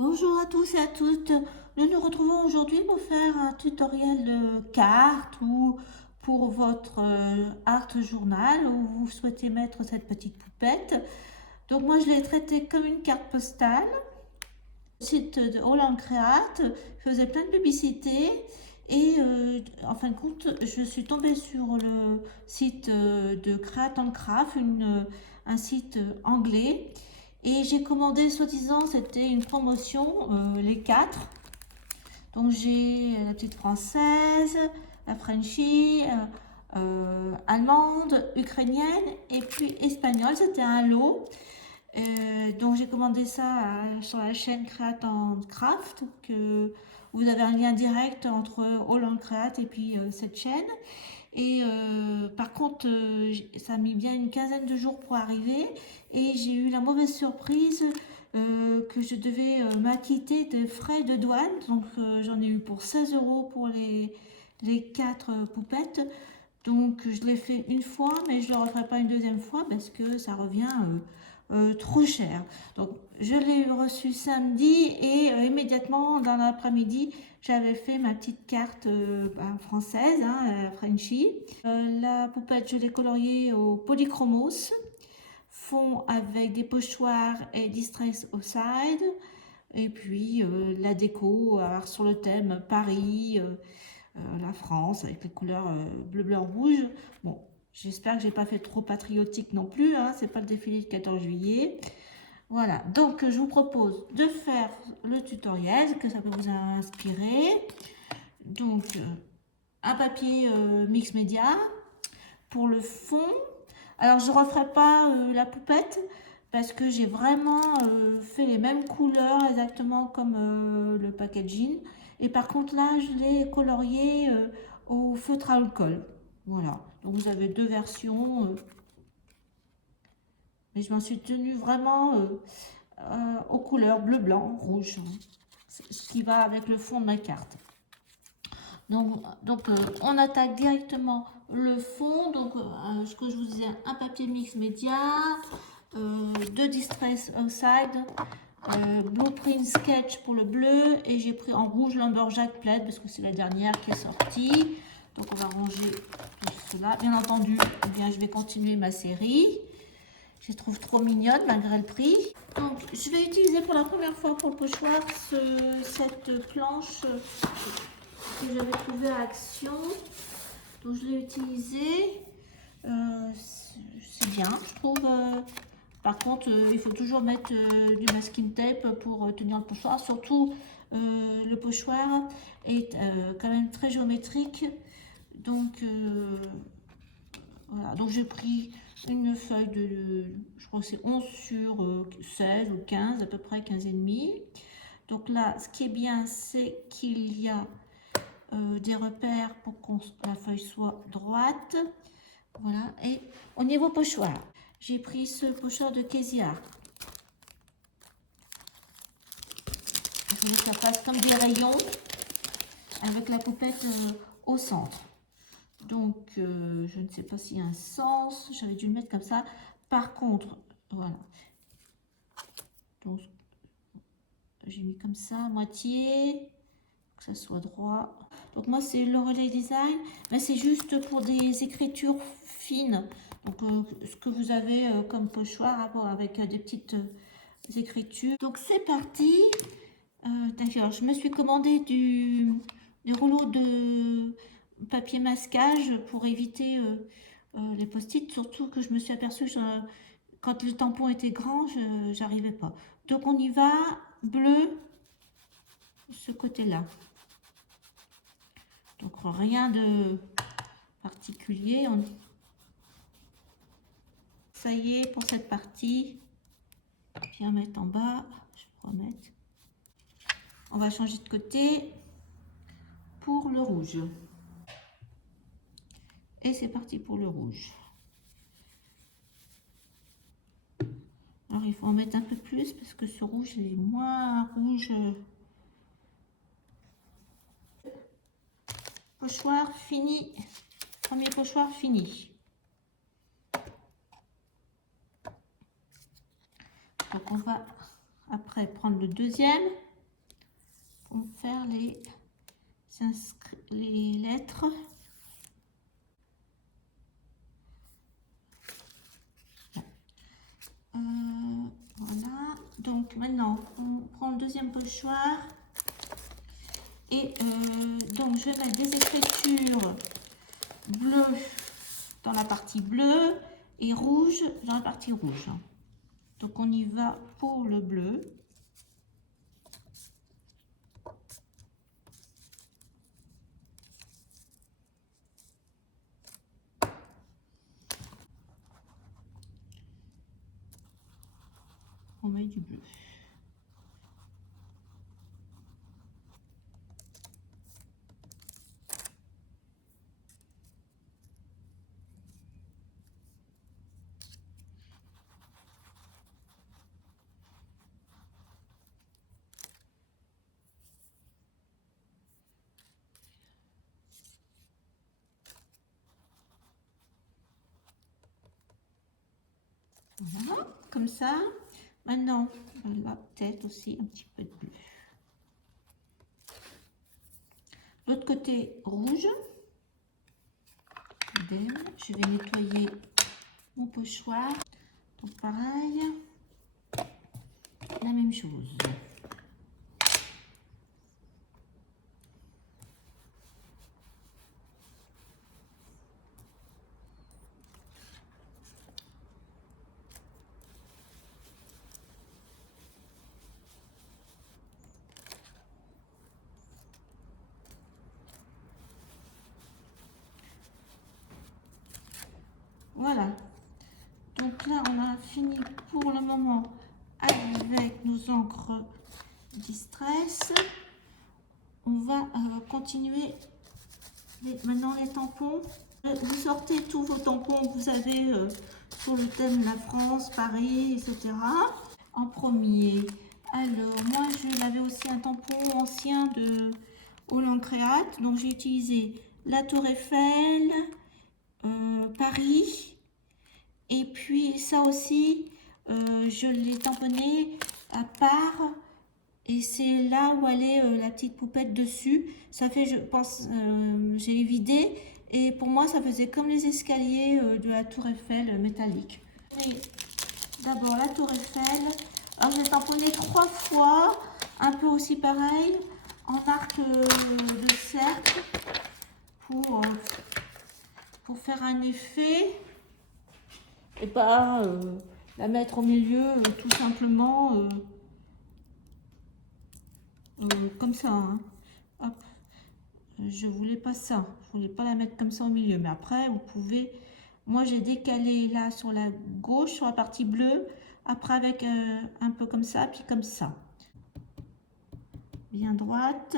Bonjour à tous et à toutes. Nous nous retrouvons aujourd'hui pour faire un tutoriel de cartes ou pour votre art journal où vous souhaitez mettre cette petite poupette. Donc moi je l'ai traité comme une carte postale. Le site de Holland Create faisait plein de publicités et en fin de compte je suis tombée sur le site de Create and Craft, un site anglais. Et j'ai commandé, soi-disant, c'était une promotion, les quatre. Donc j'ai la petite française, la Frenchie, allemande, ukrainienne et puis espagnole. C'était un lot. Donc j'ai commandé ça sur la chaîne Create and Craft. Vous avez un lien direct entre Holland Create et puis cette chaîne. Et par contre, ça a mis bien une quinzaine de jours pour arriver. Et j'ai eu la mauvaise surprise que je devais m'acquitter des frais de douane. Donc j'en ai eu pour 16 euros pour les quatre poupettes. Donc je l'ai fait une fois, mais je ne le referai pas une deuxième fois parce que ça revient trop cher. Donc je l'ai reçu samedi et immédiatement dans l'après-midi, j'avais fait ma petite carte française, Frenchie. La poupette, je l'ai coloriée au polychromos, fond avec des pochoirs et distress au side. Et puis la déco sur le thème Paris, la France avec les couleurs bleu, blanc, rouge. Bon, j'espère que j'ai pas fait trop patriotique non plus, hein, c'est pas le défilé du 14 juillet. Voilà, donc je vous propose de faire le tutoriel, que ça peut vous inspirer. Donc, un papier mix média pour le fond. Alors, je ne referai pas la poupette parce que j'ai vraiment fait les mêmes couleurs exactement comme le packaging. Et par contre, là, je l'ai colorié au feutre à alcool. Voilà, donc vous avez deux versions. Mais je m'en suis tenue vraiment aux couleurs bleu, blanc, rouge, ce qui va avec le fond de ma carte. Donc on attaque directement le fond. Donc, ce que je vous disais, un papier mix média, deux distress outside, blueprint sketch pour le bleu, et j'ai pris en rouge lumberjack plaid parce que c'est la dernière qui est sortie. Donc on va ranger tout cela. Bien entendu, eh bien, je vais continuer ma série. Je les trouve trop mignonne malgré le prix. Donc je vais utiliser pour la première fois pour le pochoir cette planche que j'avais trouvée à Action. Donc je l'ai utilisée. C'est bien, je trouve. Par contre, il faut toujours mettre du masking tape pour tenir le pochoir. Surtout, le pochoir est quand même très géométrique. Donc, voilà. Donc j'ai pris une feuille je crois que c'est 11 sur 16 ou 15, à peu près 15 et demi. Donc là, ce qui est bien, c'est qu'il y a des repères pour que la feuille soit droite. Voilà. Et au niveau pochoir, j'ai pris ce pochoir de Kezia. Je voulais que ça fasse comme des rayons avec la poupette au centre. Donc, je ne sais pas s'il y a un sens. J'avais dû le mettre comme ça. Par contre, voilà. Donc, j'ai mis comme ça, à moitié, que ça soit droit. Donc, moi, c'est le relais design. Mais c'est juste pour des écritures fines. Donc, ce que vous avez comme pochoir avec des petites écritures. Donc, c'est parti. D'ailleurs, je me suis commandé du rouleau de papier masquage pour éviter les post-it, surtout que je me suis aperçue que quand le tampon était grand, je n'arrivais pas. Donc on y va, bleu, ce côté-là. Donc rien de particulier. Ça y est pour cette partie. Viens mettre en bas, je vais remettre. On va changer de côté pour le rouge. Et c'est parti pour le rouge. Alors il faut en mettre un peu plus parce que ce rouge il est moins rouge. Pochoir fini. Premier pochoir fini. Donc on va après prendre le deuxième. pour faire les lettres. Voilà, donc maintenant on prend le deuxième pochoir et donc je vais mettre des écritures bleues dans la partie bleue et rouge dans la partie rouge. Donc on y va pour le bleu. On met du bleu. Voilà, comme ça. Maintenant, la tête aussi, un petit peu de bleu. L'autre côté rouge. Je vais nettoyer mon pochoir. Donc pareil, la même chose. Voilà, donc là on a fini pour le moment avec nos encres Distress. On va continuer maintenant les tampons. Vous sortez tous vos tampons que vous avez sur le thème de la France, Paris, etc. En premier, alors moi j'avais aussi un tampon ancien de Hollande Créate, donc j'ai utilisé la Tour Eiffel, Paris, et puis ça aussi je l'ai tamponné à part, et c'est là où elle est la petite poupette dessus. Ça fait, je pense, j'ai vidé, et pour moi ça faisait comme les escaliers de la Tour Eiffel métallique. D'abord la Tour Eiffel, alors je l'ai tamponné 3 fois, un peu aussi pareil, en arc de cercle pour faire un effet et pas la mettre au milieu tout simplement comme ça. Hein. Hop. Je voulais pas ça, je voulais pas la mettre comme ça au milieu, mais après vous pouvez, moi j'ai décalé là sur la gauche, sur la partie bleue, après avec un peu comme ça, puis comme ça, bien droite.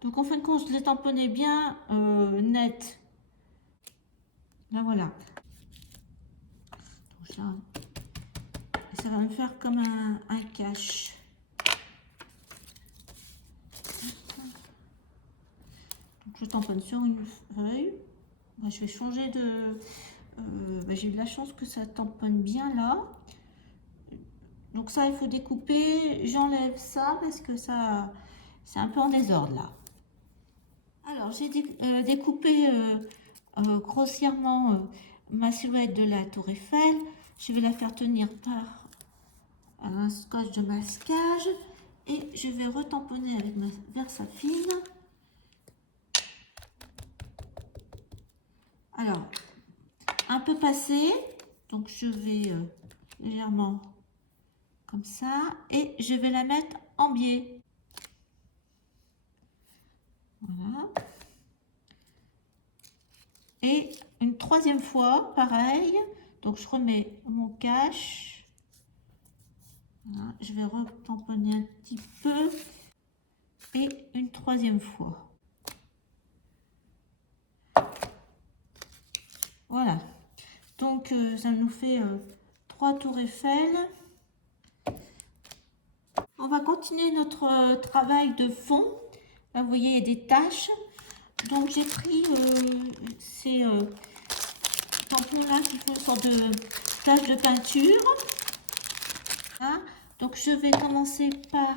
Donc en fin de compte, je l'ai tamponné bien net. Là voilà. Donc, là, ça va me faire comme un cache. Donc je tamponne sur une feuille. Moi, je vais changer de... j'ai eu de la chance que ça tamponne bien là. Donc ça, il faut découper. J'enlève ça parce que ça, c'est un peu en désordre là. Alors, j'ai découpé grossièrement ma silhouette de la Tour Eiffel. Je vais la faire tenir par un scotch de masquage et je vais retamponner avec ma Versafine. Alors, un peu passé, donc je vais légèrement comme ça et je vais la mettre en biais. Voilà. Et une troisième fois, pareil, donc je remets mon cache. Voilà. Je vais retamponner un petit peu et une troisième fois. Voilà, donc ça nous fait 3 tours Eiffel. On va continuer notre travail de fond. Là, vous voyez, il y a des taches. Donc j'ai pris ces tampons tampon là qui fait une sorte de tache de peinture. Hein. Donc je vais commencer par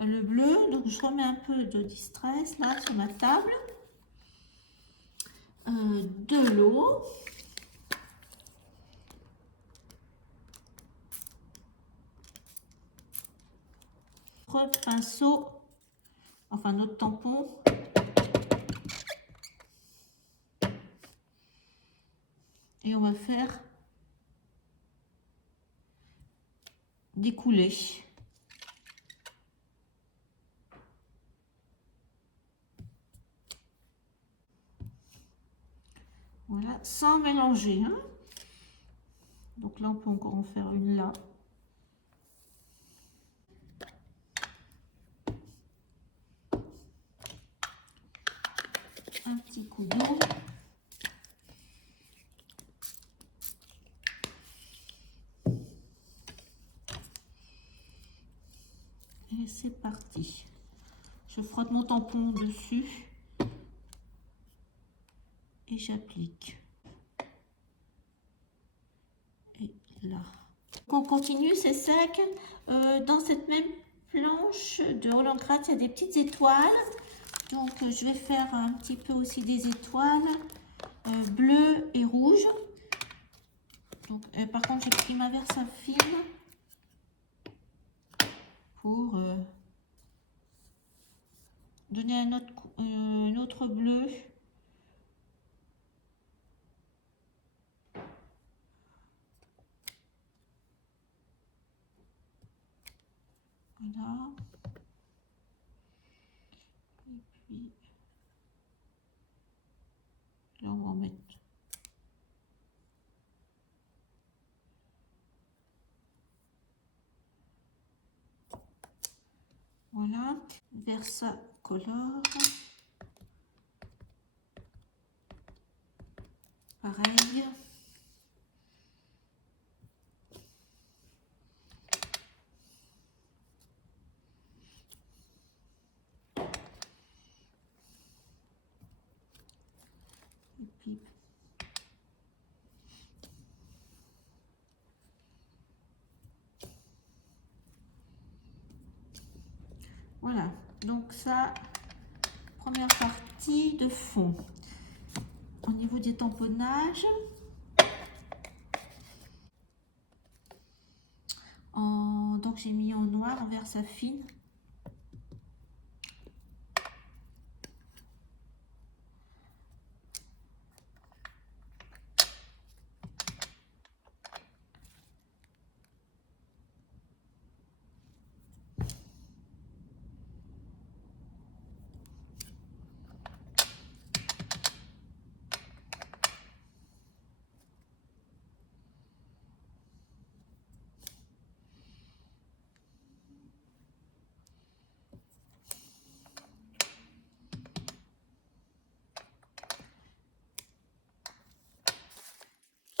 le bleu. Donc je remets un peu de distress là sur ma table. De l'eau. Pinceau, enfin notre tampon. Et on va faire découler. Voilà, sans mélanger. Hein. Donc là, on peut encore en faire une là. Un petit coup d'eau. Et c'est parti. Je frotte mon tampon dessus et j'applique. Et là. Donc on continue, c'est sec. Dans cette même planche de Holland Craft, il y a des petites étoiles. Donc je vais faire un petit peu aussi des étoiles bleues et rouges. Donc, par contre, j'ai pris ma Versafine pour donner un autre bleu. Voilà. Et puis, là, on va en mettre. Voilà. Versacolor. Pareil. Et puis, voilà. Donc ça, première partie de fond. Au niveau des tamponnages, donc j'ai mis en noir en Versafine.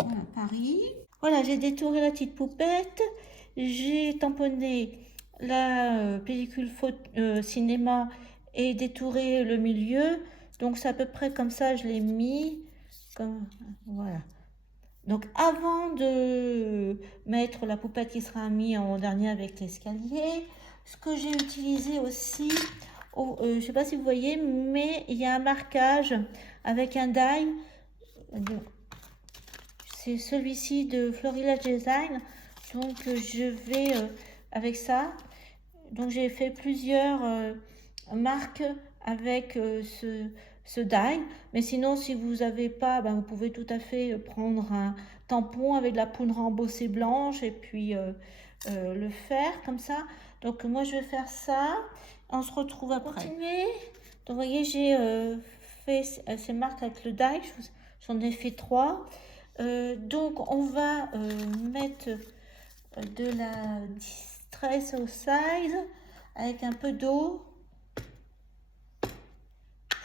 Voilà, Paris. Voilà, j'ai détouré la petite poupette. J'ai tamponné la pellicule cinéma et détouré le milieu. Donc c'est à peu près comme ça, je l'ai mis. Voilà. Donc avant de mettre la poupette qui sera mise en dernier avec l'escalier, ce que j'ai utilisé aussi, je ne sais pas si vous voyez, mais il y a un marquage avec un die. C'est celui-ci de Florilège Design. Donc je vais avec ça. Donc j'ai fait plusieurs marques avec ce die. Mais sinon, si vous n'avez pas, ben, vous pouvez tout à fait prendre un tampon avec de la poudre embossée blanche et puis le faire comme ça. Donc moi je vais faire ça. On se retrouve après. Continuer. Donc vous voyez, j'ai fait ces marques avec le die. J'en ai fait 3. Donc on va mettre de la Distress au size avec un peu d'eau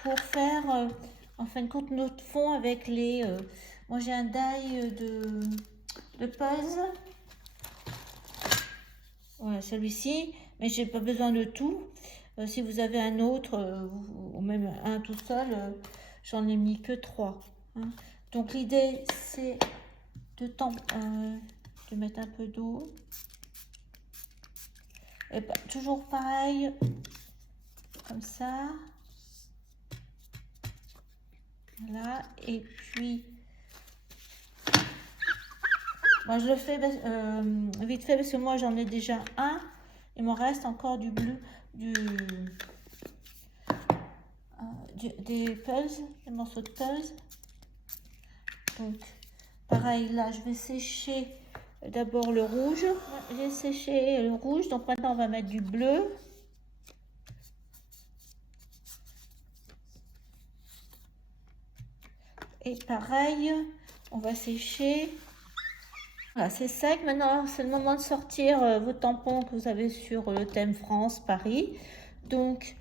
pour faire en fin de compte notre fond avec les moi j'ai un die de Puzz, voilà celui-ci, mais j'ai pas besoin de tout. Si vous avez un autre ou même un tout seul, j'en ai mis que 3 hein. Donc l'idée c'est de mettre un peu d'eau. Et toujours pareil, comme ça. Voilà, et puis moi je le fais vite fait parce que moi j'en ai déjà un. Il me reste encore du bleu, des pulses, des morceaux de pulse. Donc pareil, là je vais sécher d'abord le rouge. J'ai séché le rouge, donc maintenant on va mettre du bleu. Et pareil, on va sécher. Voilà, c'est sec. Maintenant, c'est le moment de sortir vos tampons que vous avez sur le thème France, Paris. Donc,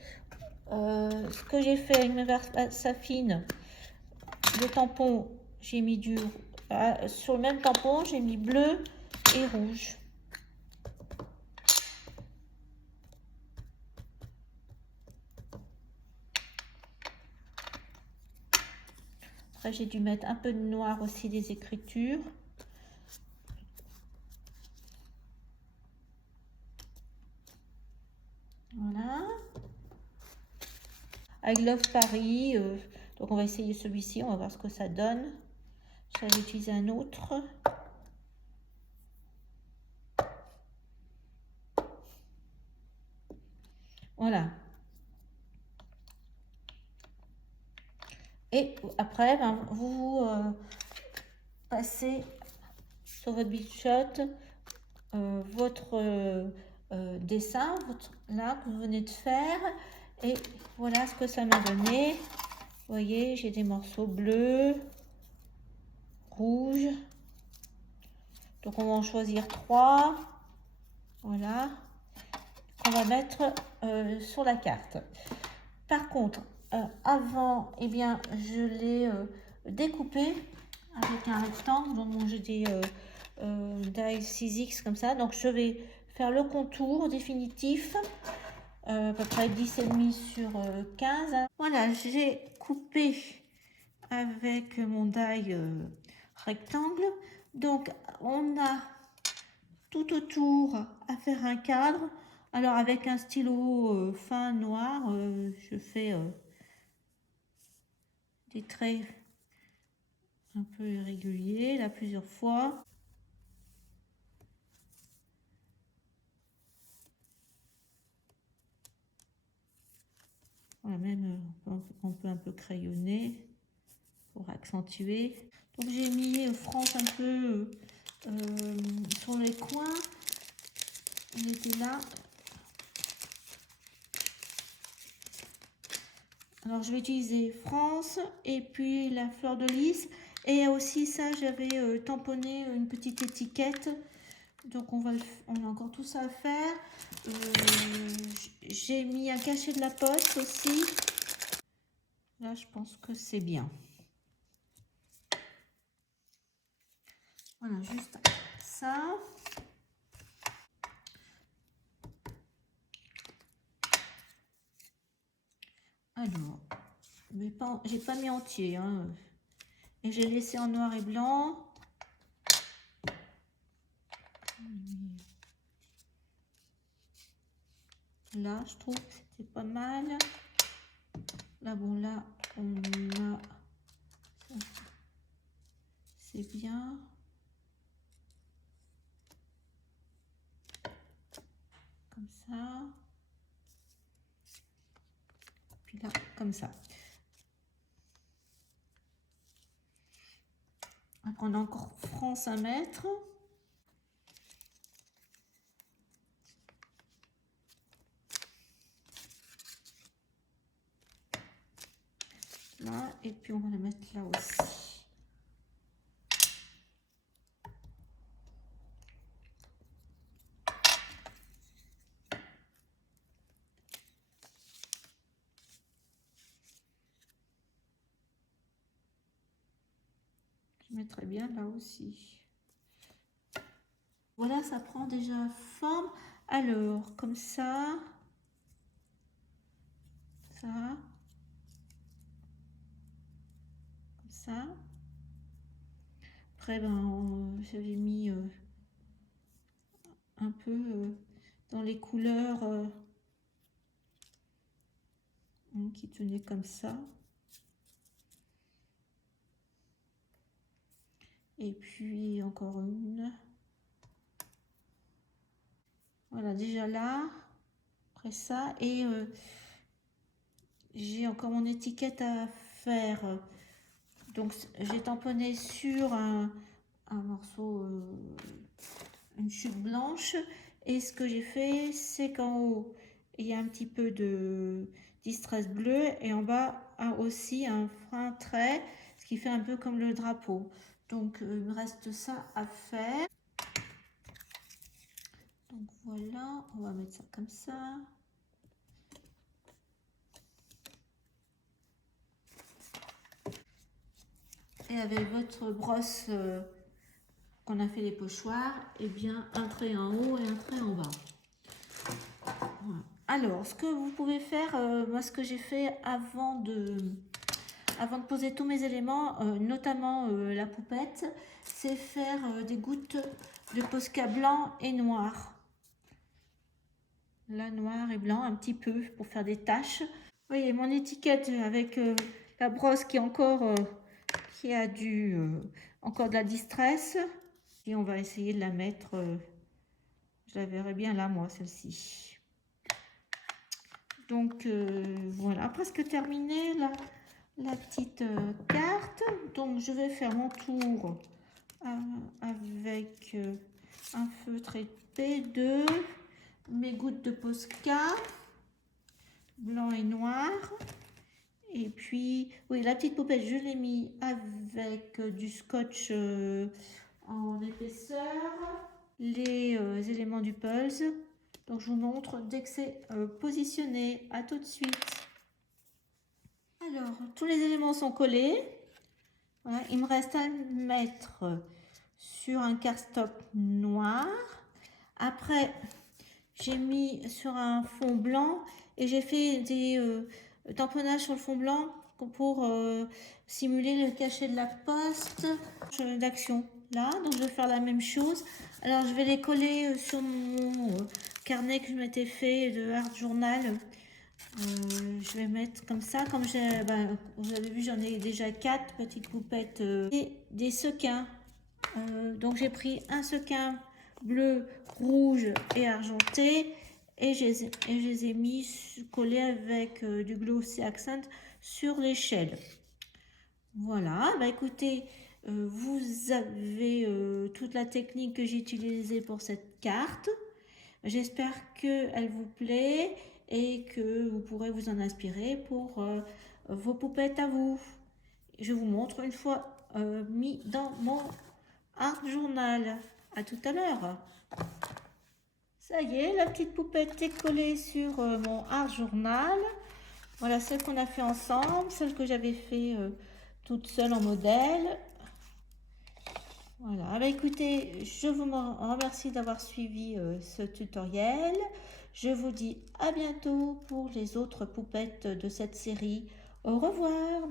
ce que j'ai fait avec mes Versafine, le tampon, j'ai mis sur le même tampon, j'ai mis bleu et rouge. Après, j'ai dû mettre un peu de noir aussi des écritures. Voilà. Avec Love Paris, donc on va essayer celui-ci, on va voir ce que ça donne. Je vais utiliser un autre. Voilà. Et après, ben, vous passez sur votre Big Shot votre dessin, là, que vous venez de faire. Et voilà ce que ça m'a donné. Vous voyez, j'ai des morceaux bleus, rouges. Donc on va en choisir 3. Voilà. On va mettre sur la carte. Par contre, avant, eh bien, je l'ai découpé avec un rectangle. Donc j'ai des die 6x comme ça. Donc je vais faire le contour définitif. À peu près 10,5 sur 15. Voilà, j'ai coupé avec mon die rectangle. Donc on a tout autour à faire un cadre. Alors avec un stylo fin noir, je fais des traits un peu irréguliers là plusieurs fois. Voilà, même on peut un peu crayonner pour accentuer. Donc j'ai mis France un peu sur les coins. On était là. Alors je vais utiliser France et puis la fleur de lys. Et aussi ça, j'avais tamponné une petite étiquette. Donc on a encore tout ça à faire. J'ai mis un cachet de la poste aussi. Là, je pense que c'est bien. Voilà, juste ça. Alors, j'ai pas mis entier, hein. Et j'ai laissé en noir et blanc. Là, je trouve que c'était pas mal. Là, bon, là, on a... C'est bien. Comme ça. Puis là, comme ça. Après, on a encore France à mettre. Là, et puis on va la mettre là aussi. Je mettrai bien là aussi. Voilà, ça prend déjà forme. Alors, comme ça, ça, comme ça. Après, ben, j'avais mis un peu dans les couleurs qui tenaient comme ça. Et puis encore une. Voilà, déjà là, après ça. Et j'ai encore mon étiquette à faire. Donc j'ai tamponné sur un morceau, une chute blanche. Et ce que j'ai fait, c'est qu'en haut, il y a un petit peu de distress bleu. Et en bas, aussi un frein trait, ce qui fait un peu comme le drapeau. Donc il me reste ça à faire. Donc voilà, on va mettre ça comme ça. Et avec votre brosse qu'on a fait les pochoirs, et bien un trait en haut et un trait en bas. Voilà. Alors, ce que vous pouvez faire, moi ce que j'ai fait avant de poser tous mes éléments, notamment la poupette, c'est faire des gouttes de Posca blanc et noir. Là, noir et blanc, un petit peu pour faire des taches. Vous voyez mon étiquette avec la brosse qui est encore, qui a encore de la distress. Et on va essayer de la mettre, je la verrai bien là, moi, celle-ci. Donc voilà, presque terminé la petite carte. Donc je vais faire mon tour avec un feutre épais de mes gouttes de Posca blanc et noir. Et puis oui, la petite poupette je l'ai mis avec du scotch en épaisseur, les éléments du pulse. Donc je vous montre dès que c'est positionné. À tout de suite. Alors tous les éléments sont collés. Voilà, il me reste à mettre sur un cardstock noir. Après, j'ai mis sur un fond blanc et j'ai fait des tamponnages sur le fond blanc pour simuler le cachet de la poste d'action. Là, donc je vais faire la même chose. Alors, je vais les coller sur mon carnet que je m'étais fait de Art Journal. Je vais mettre comme ça, comme vous avez vu, j'en ai déjà 4 petites poupettes et des sequins. Donc j'ai pris un sequin bleu, rouge et argenté et je les ai mis collés avec du Glossy Accent sur l'échelle. Voilà, bah écoutez, vous avez toute la technique que j'ai utilisée pour cette carte. J'espère qu'elle vous plaît et que vous pourrez vous en inspirer pour vos poupettes à vous. Je vous montre une fois mis dans mon Art Journal. À tout à l'heure. Ça y est, la petite poupette est collée sur mon Art Journal. Voilà celle qu'on a fait ensemble, celle que j'avais fait toute seule en modèle. Voilà, bah écoutez, je vous remercie d'avoir suivi ce tutoriel. Je vous dis à bientôt pour les autres poupettes de cette série. Au revoir.